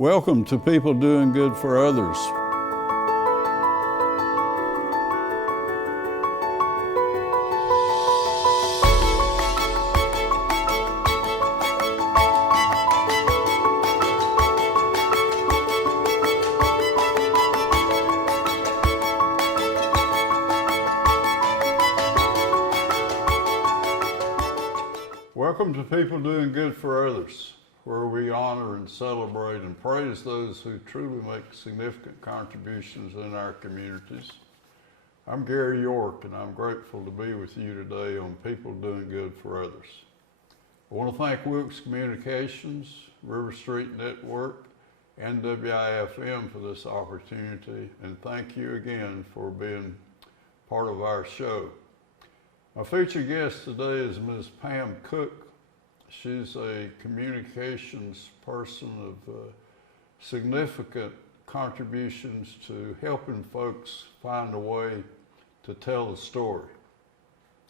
Welcome to People Doing Good for Others. Welcome to People Doing Good for Others, where we honor and celebrate and praise those who truly make significant contributions in our communities. I'm Gary York, and I'm grateful to be with you today on People Doing Good for Others. I want to thank Wilkes Communications, River Street Network, and WIFM for this opportunity, and thank you again for being part of our show. My featured guest today is Ms. Pam Cook. She's a communications person of significant contributions to helping folks find a way to tell the story.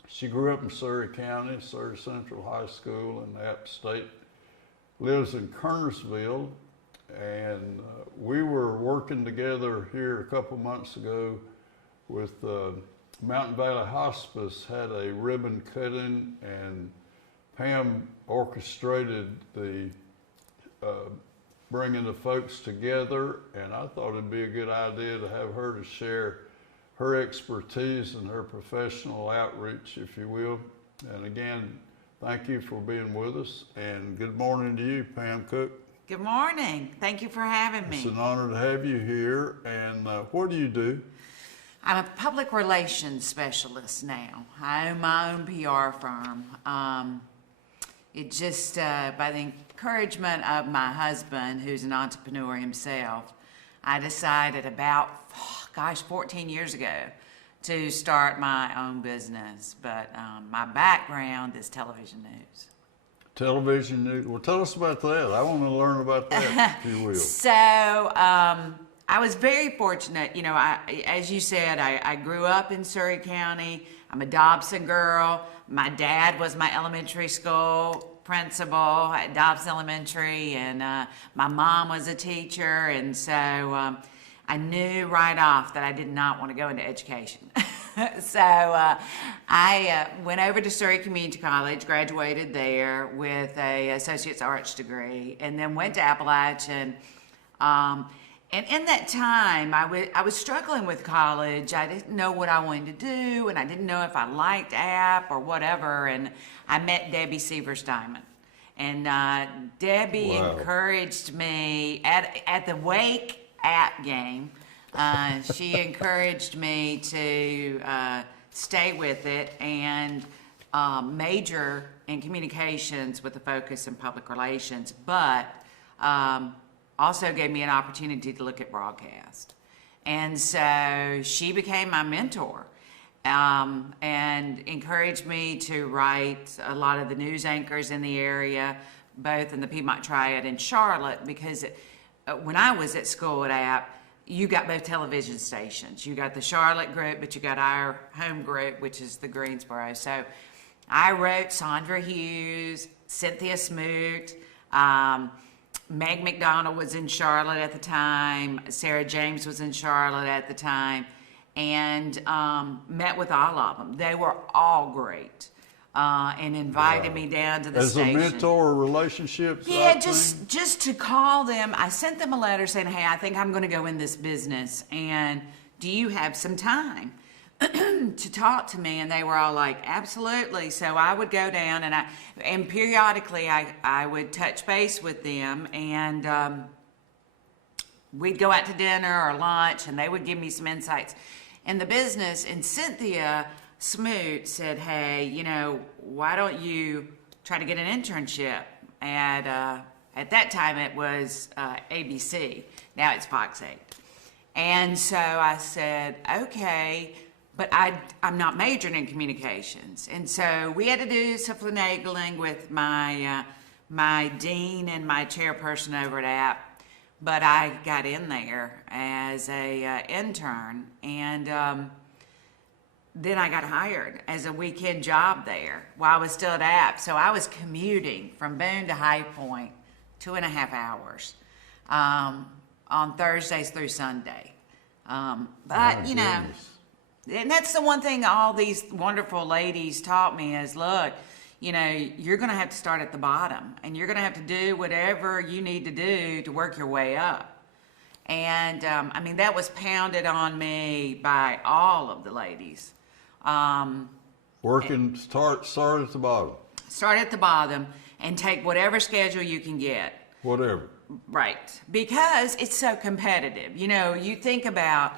She grew up in Surry County, Surry Central High School in App State, lives in Kernersville, and we were working together here a couple months ago with Mountain Valley Hospice, had a ribbon cutting, and Pam orchestrated the bringing the folks together, and I thought it'd be a good idea to have her to share her expertise and her professional outreach, if you will. And again, thank you for being with us, and good morning to you, Pam Cook. Good morning. Thank you for having me. It's an honor to have you here. And what do you do? I'm a public relations specialist now. I own my own PR firm. It just, by the encouragement of my husband, who's an entrepreneur himself, I decided about, 14 years ago to start my own business. But my background is television news. Television news. Well, tell us about that. I want to learn about that, if you will. So, I was very fortunate. You know, as you said, I grew up in Surry County. I'm a Dobson girl. My dad was my elementary school principal at Dobson Elementary, and my mom was a teacher, and so I knew right off that I did not want to go into education. So I went over to Surry Community College, graduated there with an Associate's Arts degree, and then went to Appalachian. And in that time, I was struggling with college. I didn't know what I wanted to do, and I didn't know if I liked app or whatever. And I met Debbie Seversteinman. And Debbie encouraged me at the Wake app game. She encouraged me to stay with it and major in communications with a focus in public relations, but also gave me an opportunity to look at broadcast. And so she became my mentor and encouraged me to write a lot of the news anchors in the area, both in the Piedmont Triad and Charlotte, because when I was at school at App, you got both television stations. You got the Charlotte group, but you got our home group, which is the Greensboro. So I wrote Sandra Hughes, Cynthia Smoot, Meg McDonald was in Charlotte at the time. Sarah James was in Charlotte at the time, and met with all of them. They were all great, and invited me down to the station. As a mentor relationship? Yeah, just to call them. I sent them a letter saying, hey, I think I'm going to go in this business, and do you have some time to talk to me? And they were all like, absolutely. So I would go down, and periodically I would touch base with them, and we'd go out to dinner or lunch, and they would give me some insights in the business. And Cynthia Smoot said, hey, you know, why don't you try to get an internship at that time it was ABC. Now it's Fox 8. And so I said, okay, but I'm not majoring in communications. And so we had to do some finagling with my dean and my chairperson over at App. But I got in there as a intern, and then I got hired as a weekend job there while I was still at App. So I was commuting from Boone to High Point 2.5 hours. on Thursdays through Sunday. My But, you know, goodness. and that's the one thing all these wonderful ladies taught me is, look, you know, you're going to have to start at the bottom, and you're going to have to do whatever you need to do to work your way up. And, I mean, that was pounded on me by all of the ladies. Start at the bottom. Start at the bottom and take whatever schedule you can get. Whatever. Right. Because it's so competitive. You know, you think about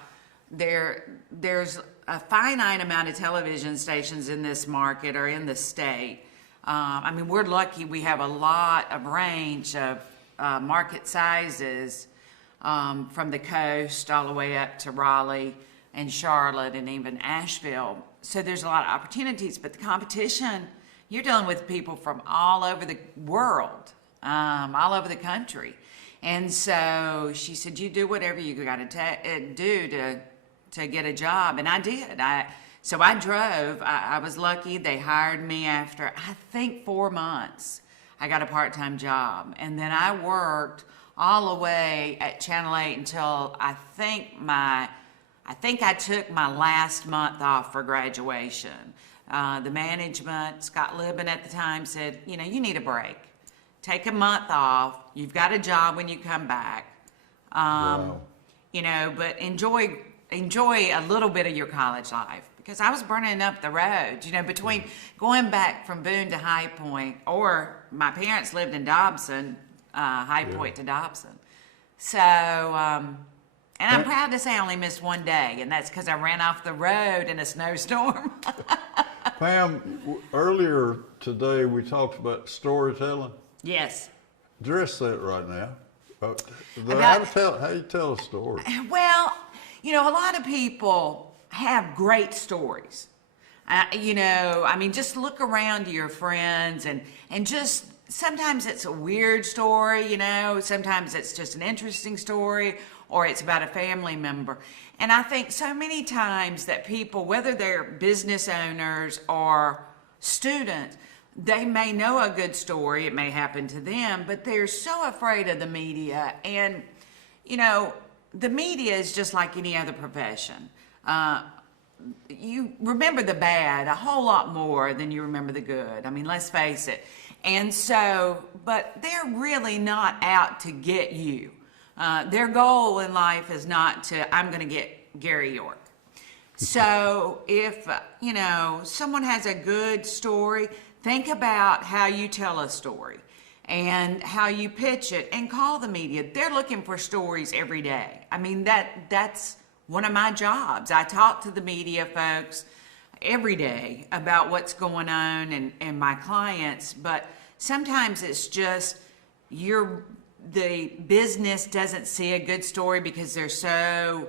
there's a finite amount of television stations in this market or in the state. I mean, we're lucky we have a lot of range of market sizes from the coast all the way up to Raleigh and Charlotte and even Asheville. So there's a lot of opportunities, but the competition, you're dealing with people from all over the world, all over the country. And so she said, you do whatever you got to do to get a job. And I did. So I drove. I was lucky. They hired me after, I think, 4 months. I got a part-time job. And then I worked all the way at Channel 8 until I think I took my last month off for graduation. The management, Scott Libben at the time, said, you know, you need a break. Take a month off. You've got a job when you come back. Wow. You know, but enjoy a little bit of your college life. Because I was burning up the road, you know, between going back from Boone to High Point, or my parents lived in Dobson, High Point to Dobson. So, and I'm proud to say I only missed one day, and that's because I ran off the road in a snowstorm. Pam, earlier today we talked about storytelling. Yes. Address that right now. About- How you tell a story? Well, you know, a lot of people have great stories. You know, I mean, just look around to your friends and just sometimes it's a weird story, you know, sometimes it's just an interesting story, or it's about a family member. And I think so many times that people, whether they're business owners or students, they may know a good story, it may happen to them, but they're so afraid of the media. And, you know, the media is just like any other profession. You remember the bad a whole lot more than you remember the good. I mean, let's face it. And so, but they're really not out to get you. Their goal in life is not to, I'm going to get Gary York. So if, you know, someone has a good story, think about how you tell a story and how you pitch it, and call the media. They're looking for stories every day. I mean, that's one of my jobs. I talk to the media folks every day about what's going on and my clients, but sometimes it's just the business doesn't see a good story because they're so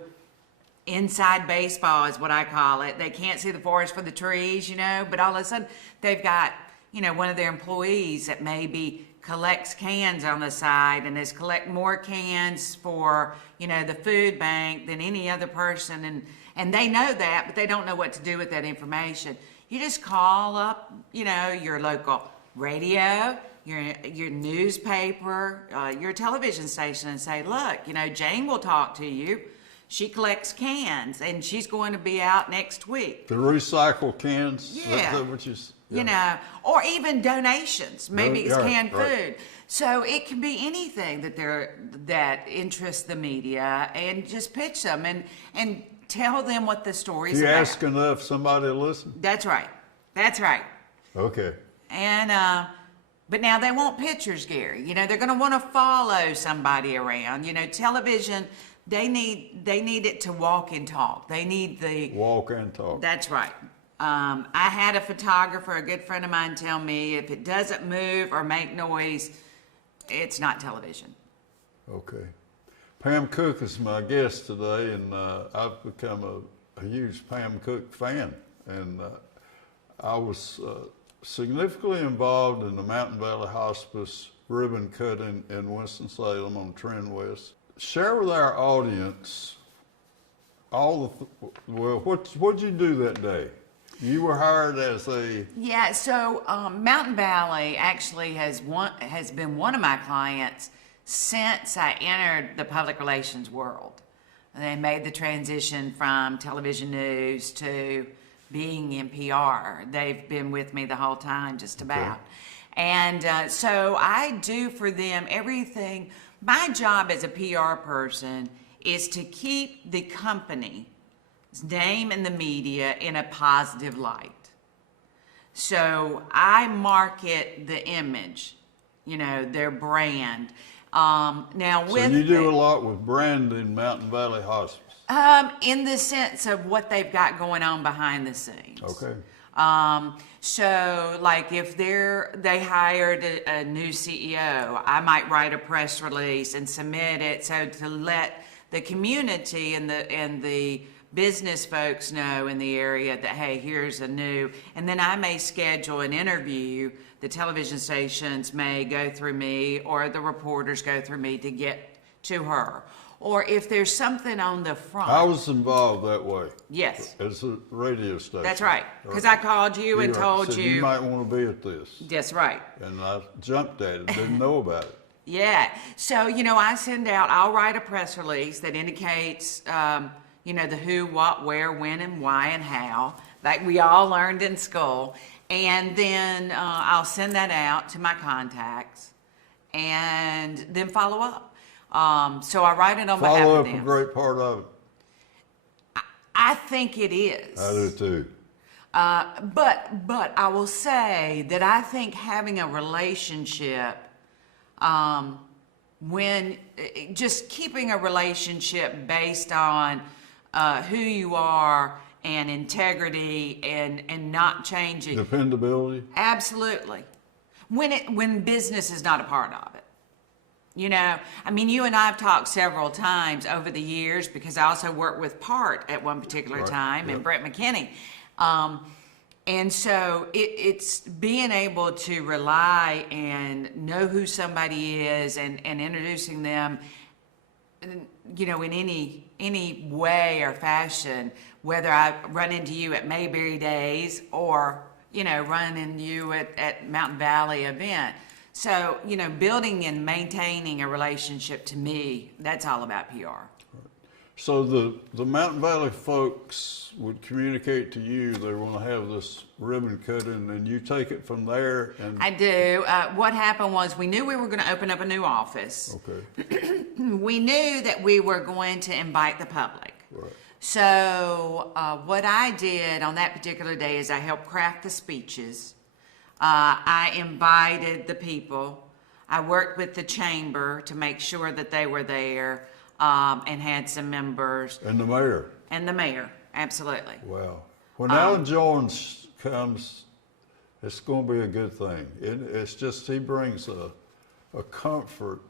inside baseball is what I call it. They can't see the forest for the trees, you know, but all of a sudden they've got, you know, one of their employees that maybe collects cans on the side and is collect more cans for, you know, the food bank than any other person. And they know that, but they don't know what to do with that information. You just call up, you know, your local radio, your newspaper, your television station, and say, look, you know, Jane will talk to you. She collects cans, and she's going to be out next week. The recycle cans? Yeah. That what you You know, or even donations. Maybe it's canned food. So it can be anything that interests the media, and just pitch them and tell them what the story's If you about. ask enough, somebody will listen? That's right. That's right. Okay. And but now they want pictures, Gary. You know, they're going to want to follow somebody around. You know, television, they need it to walk and talk. They need the Walk and talk. That's right. I had a photographer, a good friend of mine, tell me if it doesn't move or make noise, it's not television. Okay. Pam Cook is my guest today, and I've become a huge Pam Cook fan. And I was significantly involved in the Mountain Valley Hospice ribbon cutting in Winston-Salem on Trend West. Share with our audience what'd you do that day? You were hired as a... Yeah, so Mountain Valley actually has been one of my clients since I entered the public relations world. They made the transition from television news to being in PR. They've been with me the whole time, just about. And so I do for them everything. My job as a PR person is to keep the company's name in the media in a positive light. So I market the image, their brand. Now with So you do a lot with branding Mountain Valley Hospice. in the sense of what they've got going on behind the scenes. Okay. So like if they hired a new CEO, I might write a press release and submit it so to let the community and the business folks know in the area that, hey, here's a new, and then I may schedule an interview. The television stations may go through me, or the reporters go through me to get to her. Or if there's something on the front. I was involved that way. Yes. As a radio station. That's right. Because I called you and told said, you. You might want to be at this. That's right. And I jumped at it, didn't know about it. Yeah. So, I send out, I'll write a press release that indicates, the who, what, where, when, and why, and how, like we all learned in school. And then I'll send that out to my contacts and then follow up. So I write it on behalf of them. Follow up a great part of it. I think it is. I do too. But I will say that I think having a relationship, when just keeping a relationship based on who you are and integrity and not changing. Dependability. Absolutely. When business is not a part of it. You and I have talked several times over the years because I also worked with Part at one particular time and Brett McKinney. And so it's being able to rely and know who somebody is and introducing them, in any way or fashion, whether I run into you at Mayberry Days or, run into you at Mountain Valley event. So, building and maintaining a relationship, to me, that's all about PR. So the Mountain Valley folks would communicate to you they want to have this ribbon cutting, and you take it from there. And I do. What happened was we knew we were going to open up a new office. Okay. We knew that we were going to invite the public. Right. So what I did on that particular day is I helped craft the speeches. I invited the people. I worked with the chamber to make sure that they were there and had some members. And the mayor. And the mayor, absolutely. Wow. When Alan Jones comes, it's going to be a good thing. It's just he brings a comfort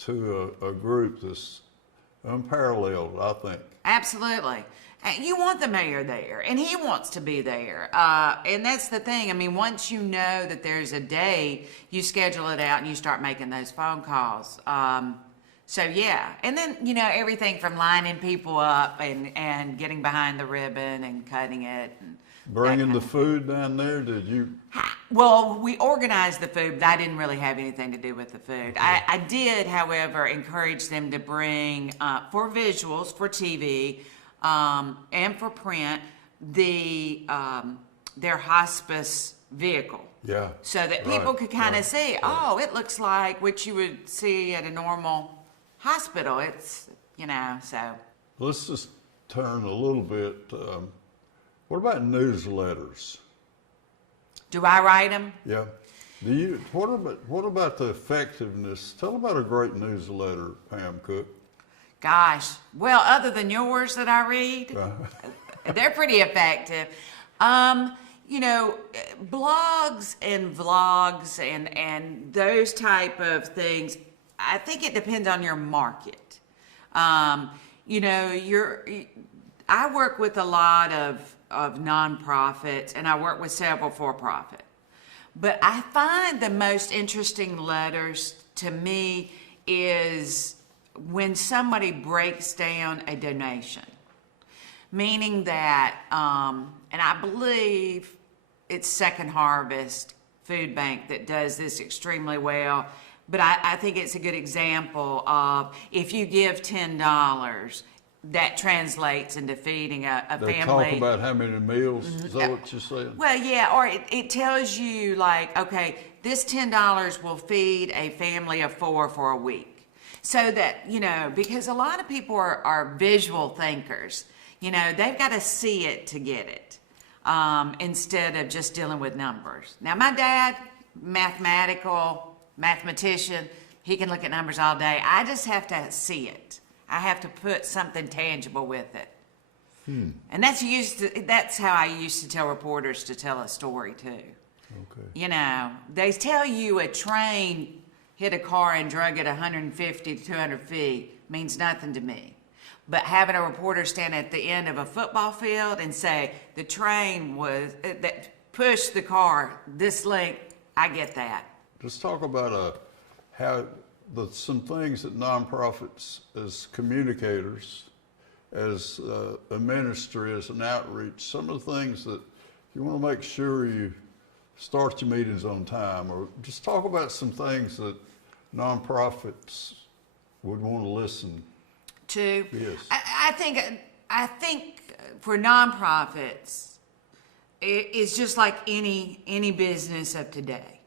to a group that's unparalleled, I think. Absolutely. You want the mayor there, and he wants to be there. And that's the thing. I mean, once you know that there's a day, you schedule it out and you start making those phone calls. So, yeah. And then, everything from lining people up and getting behind the ribbon and cutting it. And bringing the food down there, did you? Well, we organized the food, but I didn't really have anything to do with the food. Okay. I did, however, encourage them to bring, for visuals, for TV, and for print, their hospice vehicle. Yeah. So that people could kind of see, it looks like what you would see at a normal hospital. It's, so. Let's just turn a little bit. What about newsletters? Do I write them? Yeah. What about the effectiveness? Tell about a great newsletter, Pam Cook. Gosh, well, other than yours that I read, they're pretty effective. Blogs and vlogs and those type of things, I think it depends on your market. I work with a lot of nonprofits, and I work with several for-profit. But I find the most interesting letters to me is when somebody breaks down a donation, meaning that, and I believe it's Second Harvest Food Bank that does this extremely well, But I think it's a good example of if you give $10, that translates into feeding a They family. talk about how many meals. Is that what you're saying? Well, yeah, or it tells you like, okay, this $10 will feed a family of 4 for a week. So that, because a lot of people are visual thinkers. They've got to see it to get it, instead of just dealing with numbers. Now, my dad, mathematician, he can look at numbers all day. I just have to see it. I have to put something tangible with it. And that's how I used to tell reporters to tell a story too. Okay. They tell you a train hit a car and drug it 150 to 200 feet means nothing to me. But having a reporter stand at the end of a football field and say the train that pushed the car this length, I get that. Let's talk about some things that nonprofits, as communicators, as a ministry, as an outreach, some of the things that you want to make sure you start your meetings on time, or just talk about some things that nonprofits would want to listen to. Yes. I think for nonprofits, it's just like any business of today.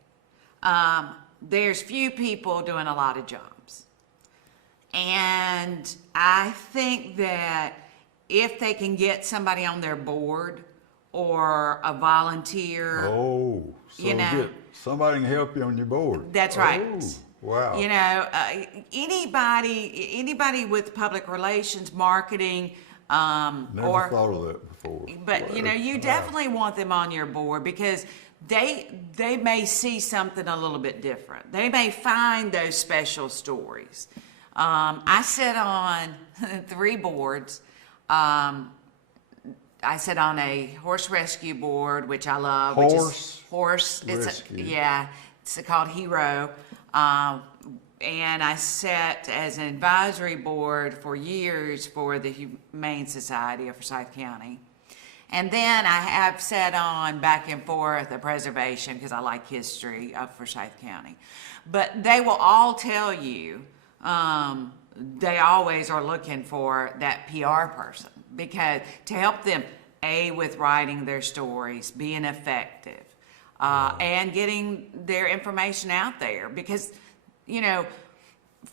There's few people doing a lot of jobs. And I think that if they can get somebody on their board or a volunteer. Oh, so get somebody can help you on your board. That's right. Oh, wow. Anybody with public relations, marketing, Never thought of that before. But you definitely want them on your board because they may see something a little bit different. They may find those special stories. I sit on 3 boards. I sit on a horse rescue board, which I love. Horse rescue. It's called Hero. And I sat as an advisory board for years for the Humane Society of Forsyth County. And then I have sat on back and forth a preservation because I like history of Forsyth County. But they will all tell you they always are looking for that PR person because to help them, with writing their stories, being effective, and getting their information out there because,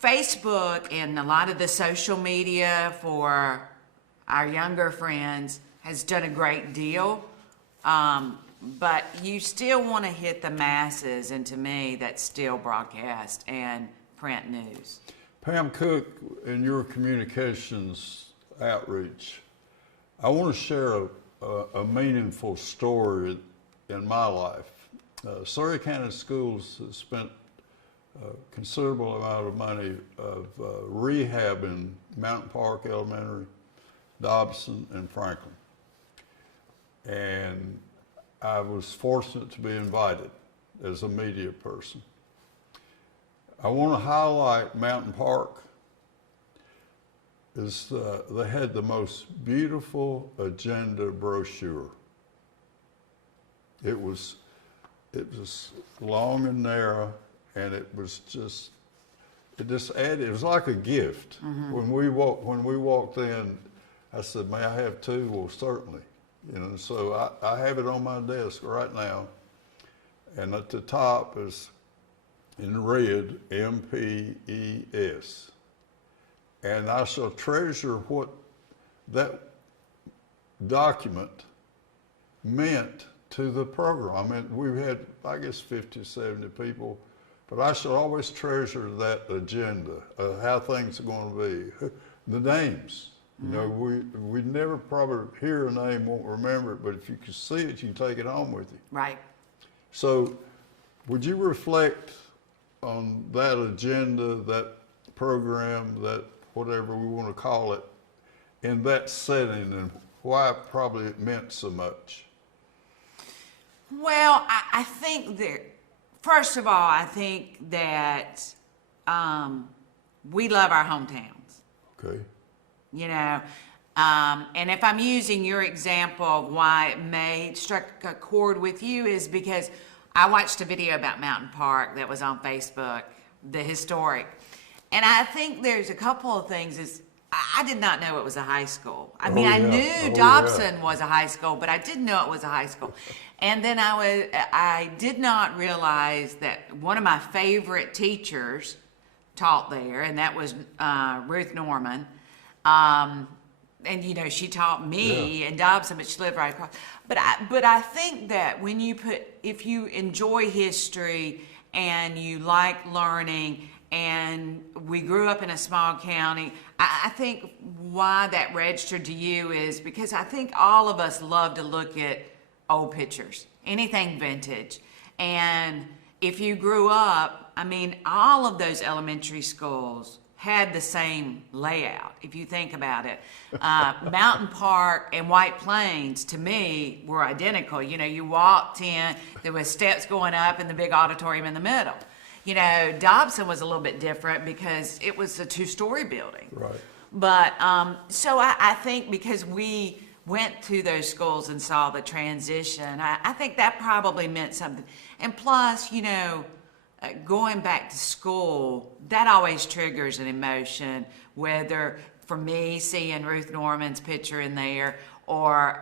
Facebook and a lot of the social media for our younger friends has done a great deal, but you still want to hit the masses, and to me, that's still broadcast and print news. Pam Cook, in your communications outreach, I want to share a meaningful story in my life. Surrey County Schools has spent a considerable amount of money of rehabbing Mountain Park Elementary, Dobson, and Franklin. And I was fortunate to be invited as a media person. I want to highlight Mountain Park. They had the most beautiful agenda brochure. It was long and narrow, and it just added. It was like a gift. Mm-hmm. When we walked in, I said, "May I have 2?" Well, certainly. So I have it on my desk right now, and at the top is in red MPES. And I shall treasure what that document meant to the program. I mean, we had, I guess, 50, 70 people, but I shall always treasure that agenda of how things are going to be. The names, we never probably hear a name, won't remember it, but if you can see it, you can take it home with you. Right. So would you reflect on that agenda, that program, that whatever we want to call it, in that setting, and why probably it meant so much? Well, I think that, first of all, I think that we love our hometowns. Okay. And if I'm using your example of why it may struck a chord with you is because I watched a video about Mountain Park that was on Facebook the historic. And I think there's a couple of things is I did not know it was a high school. I mean, Oh, I yeah. knew Oh, Dobson was a high school, but I didn't know it was a high school. And then I did not realize that one of my favorite teachers taught there, and that was Ruth Norman. And you know, she taught me in Dobson, but she lived right across. But I think that when if you enjoy history and you like learning, and we grew up in a small county, I think why that registered to you is because I think all of us love to look at old pictures, anything vintage. And if you grew up, I mean, all of those elementary schools had the same layout, if you think about it. Mountain Park and White Plains, to me, were identical. You know, you walked in, there was steps going up and the big auditorium in the middle. You know, Dobson was a little bit different because it was a two-story building. Right. But, so I think because we went to those schools and saw the transition, I think that probably meant something. And plus, you know, going back to school, that always triggers an emotion, whether for me seeing Ruth Norman's picture in there, or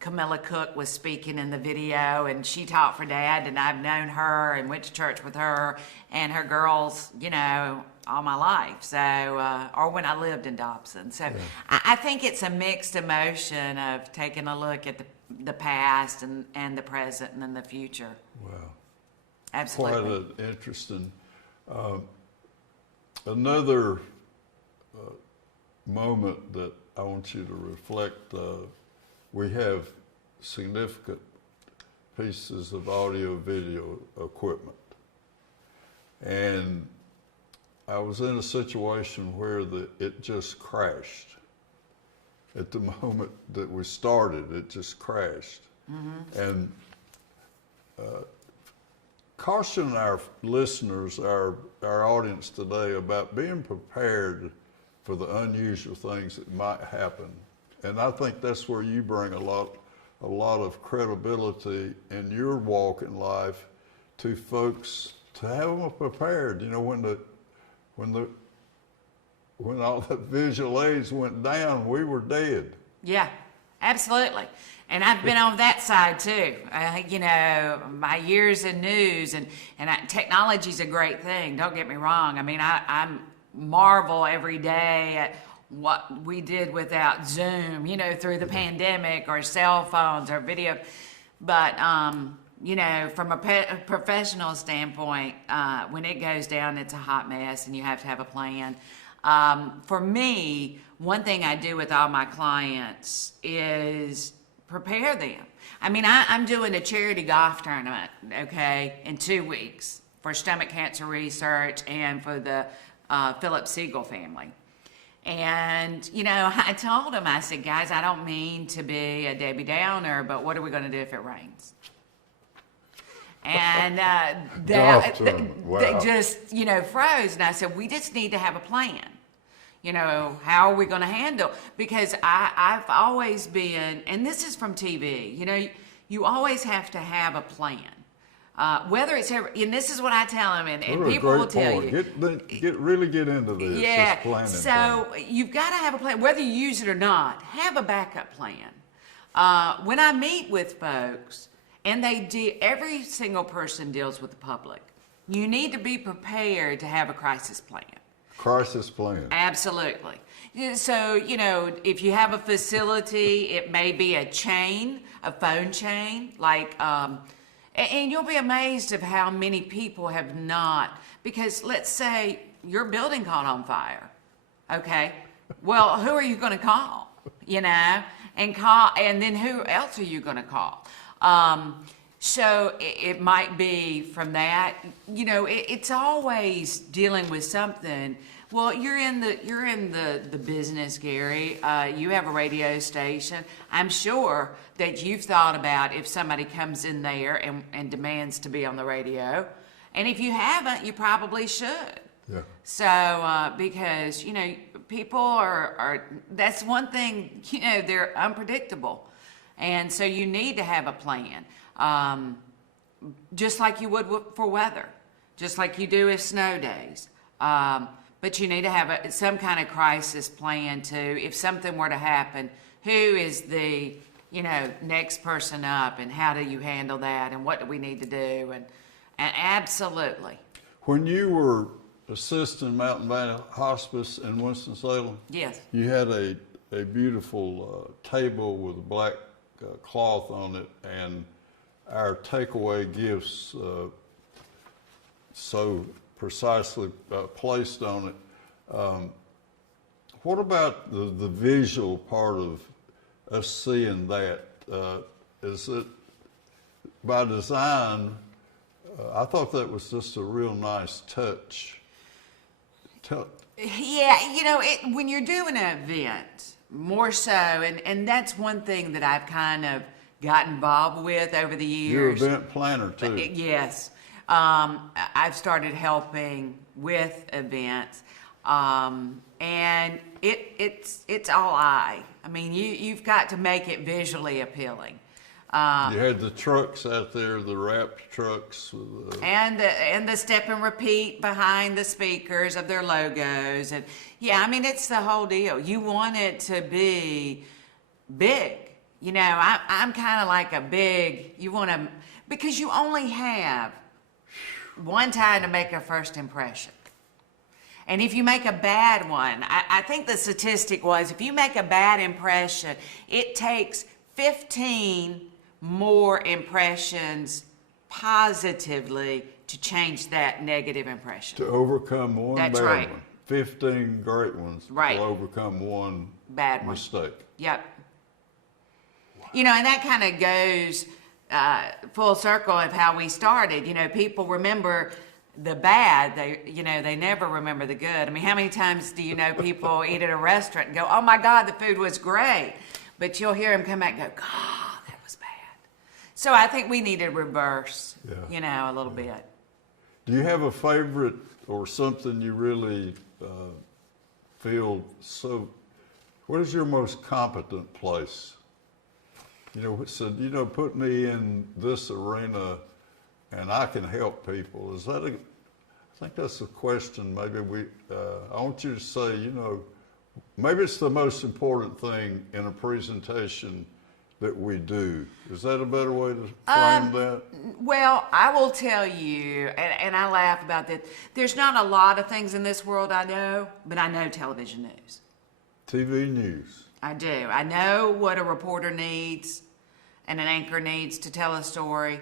Camilla Cook was speaking in the video and she taught for Dad, and I've known her and went to church with her and her girls, you know, all my life. So, or when I lived in Dobson. So I think it's a mixed emotion of taking a look at the past and the present and then the future. Wow. Absolutely. Quite interesting. Another moment that I want you to reflect, we have significant pieces of audio video equipment. And I was in a situation where it just crashed. At the moment that we started, it just crashed. Mm-hmm. And caution our listeners, our audience today, about being prepared for the unusual things that might happen. And I think that's where you bring a lot of credibility in your walk in life to folks, to have them prepared. You know, when all the visual aids went down, we were dead. Yeah, absolutely. And I've been on that side too. You know, my years in news and technology's a great thing. Don't get me wrong. I mean, I marvel every day at what we did without Zoom, you know, through the pandemic, or cell phones or video. But, you know, from a professional standpoint, when it goes down, it's a hot mess and you have to have a plan. For me, one thing I do with all my clients is prepare them. I mean, I'm doing a charity golf tournament, okay, in 2 weeks for stomach cancer research and for the Philip Siegel family. And, you know, I told them, I said, guys, I don't mean to be a Debbie Downer, but what are we going to do if it rains? And they just, you know, froze. And I said, we just need to have a plan. You know, how are we going to handle? Because I've always been, and this is from TV, you know, you always have to have a plan. Whether it's ever, and this is what I tell them, and people will tell you. Really get into this. Yeah. This planning So thing. you've got to have a plan, whether you use it or not. Have a backup plan. When I meet with folks, and every single person deals with the public, you need to be prepared to have a crisis plan. Crisis plan. Absolutely. So, you know, if you have a facility, it may be a phone chain, like, and you'll be amazed of how many people have not, because let's say your building caught on fire, okay? Well, who are you going to call, you know? And then who else are you going to call? So it might be from that, you know, it's always dealing with something. Well, you're in the business, Gary. You have a radio station. I'm sure that you've thought about if somebody comes in there and demands to be on the radio. And if you haven't, you probably should. Yeah. So, because, you know, people are, that's one thing, you know, they're unpredictable. And so you need to have a plan. Just like you would for weather. just like you do with snow days. But you need to have some kind of crisis plan too. If something were to happen, who is the, next person up, and how do you handle that, and what do we need to do? And absolutely. When you were assisting Mountain Valley Hospice in Winston-Salem, Yes. you had a beautiful table with a black cloth on it, and our takeaway gifts so precisely placed on it. What about the visual part of us seeing that? Is it by design? I thought that was just a real nice touch. Yeah, when you're doing an event, more so, and that's one thing that I've kind of got involved with over the years. You're an event planner too. Yes. I've started helping with events, and it's all eye. I mean, you've got to make it visually appealing. You had the trucks out there, the wrapped trucks, and the step and repeat behind the speakers of their logos, and yeah, I mean, it's the whole deal. You want it to be big. I'm kind of like a big. You want to, because you only have one time to make a first impression. And if you make a bad one, I think the statistic was, if you make a bad impression, it takes 15 more impressions positively to change that negative impression. to overcome one That's bad right. one. 15 great ones Right. will overcome one Bad one. mistake. Yep. And that kind of goes full circle of how we started. People remember the bad. They never remember the good. I mean, how many times do people eat at a restaurant and go, "Oh my God, the food was great," but you'll hear them come back and go, "God, that was bad." So I think we need to reverse, a little bit. Do you have a favorite or something you really feel so? What is your most competent place? Said, put me in this arena and I can help people. Is that I think that's a question maybe I want you to say, maybe it's the most important thing in a presentation that we do. Is that a better way to frame that? Well, I will tell you, and I laugh about that, there's not a lot of things in this world I know, but I know television news. TV news. I do. I know what a reporter needs and an anchor needs to tell a story.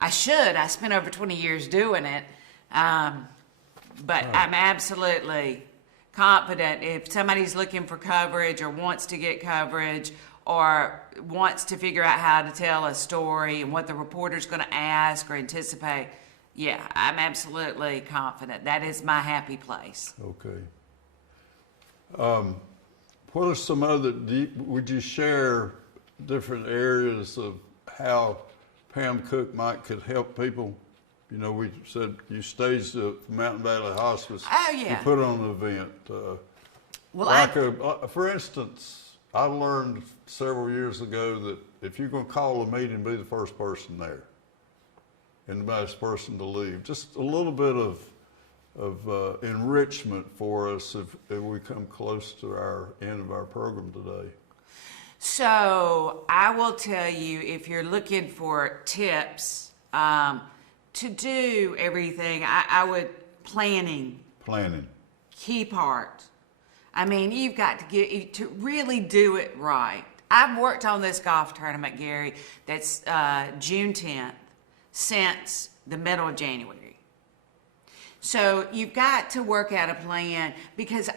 I spent over 20 years doing it. But I'm absolutely confident if somebody's looking for coverage or wants to get coverage or wants to figure out how to tell a story and what the reporter's going to ask or anticipate, yeah, I'm absolutely confident. That is my happy place. Okay. What are some other, would you share different areas of how Pam Cook could help people? We said you staged the Mountain Valley Hospice. Oh, yeah. You put on an event. For instance, I learned several years ago that if you're going to call a meeting, be the first person there and the last person to leave. Just a little bit of enrichment for us if we come close to our end of our program today. So I will tell you, if you're looking for tips to do everything, I would planning. Key part. I mean, you've got to really do it right. I've worked on this golf tournament, Gary, that's June 10th since the middle of January. So you've got to work out a plan, because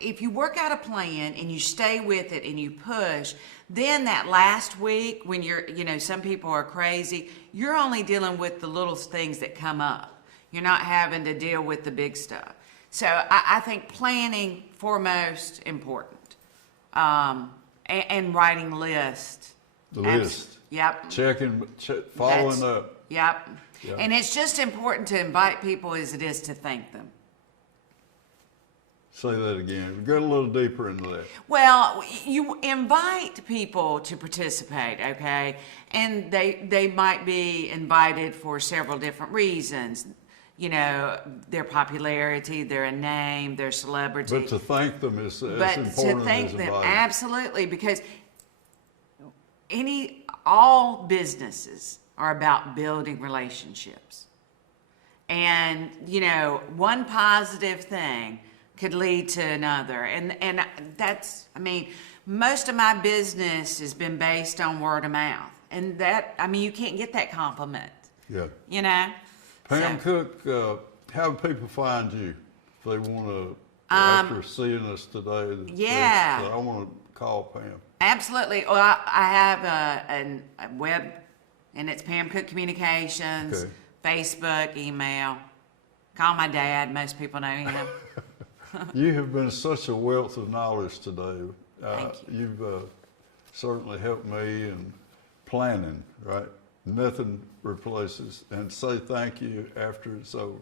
if you work out a plan and you stay with it and you push, then that last week when some people are crazy, you're only dealing with the little things that come up. You're not having to deal with the big stuff. So I think planning foremost important, and writing list. The list. Yep. Following up. Yep. Yeah. And it's just important to invite people as it is to thank them. Say that again. Go a little deeper into that. Well, you invite people to participate, okay? And they might be invited for several different reasons. their popularity, they're a name, their celebrity. But to thank them is as But important to thank as them, inviting. absolutely, because all businesses are about building relationships. And, one positive thing could lead to another. And that's, most of my business has been based on word of mouth. And that, you can't get that compliment, Yeah. Pam So- Cook, how do people find you if they want to, after seeing us today? Yeah. I want to call Pam. Absolutely. Well, I have a web, and it's Pam Cook Communications, Okay. Facebook, email. Call my dad. Most people know him. You have been such a wealth of knowledge today. Thank You've certainly helped me in planning, right? Nothing replaces, and say thank you after it's over.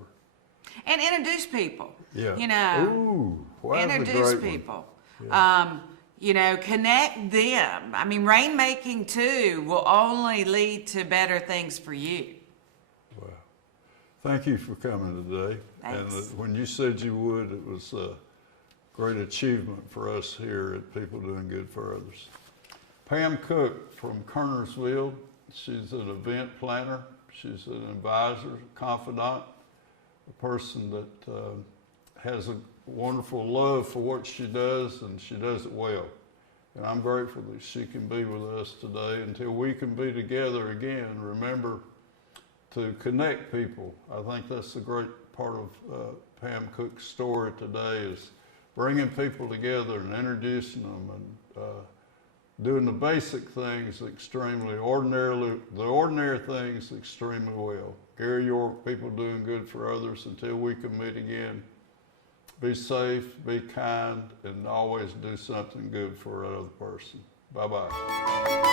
And introduce people. Yeah. Ooh, well, that's a Introduce great one. people. Yeah. Connect them. Rainmaking too will only lead to better things for you. Wow. Thank you for coming today. Thanks. And when you said you would, it was a great achievement for us here at People Doing Good for Others. Pam Cook from Kernersville. She's an event planner. She's an advisor, confidant, a person that has a wonderful love for what she does, and she does it well. And I'm grateful that she can be with us today. Until we can be together again, remember to connect people. I think that's a great part of Pam Cook's story today, is bringing people together and introducing them and doing the basic things the ordinary things extremely well. Gary York, People Doing Good for Others. Until we can meet again, be safe, be kind, and always do something good for another person. Bye-bye.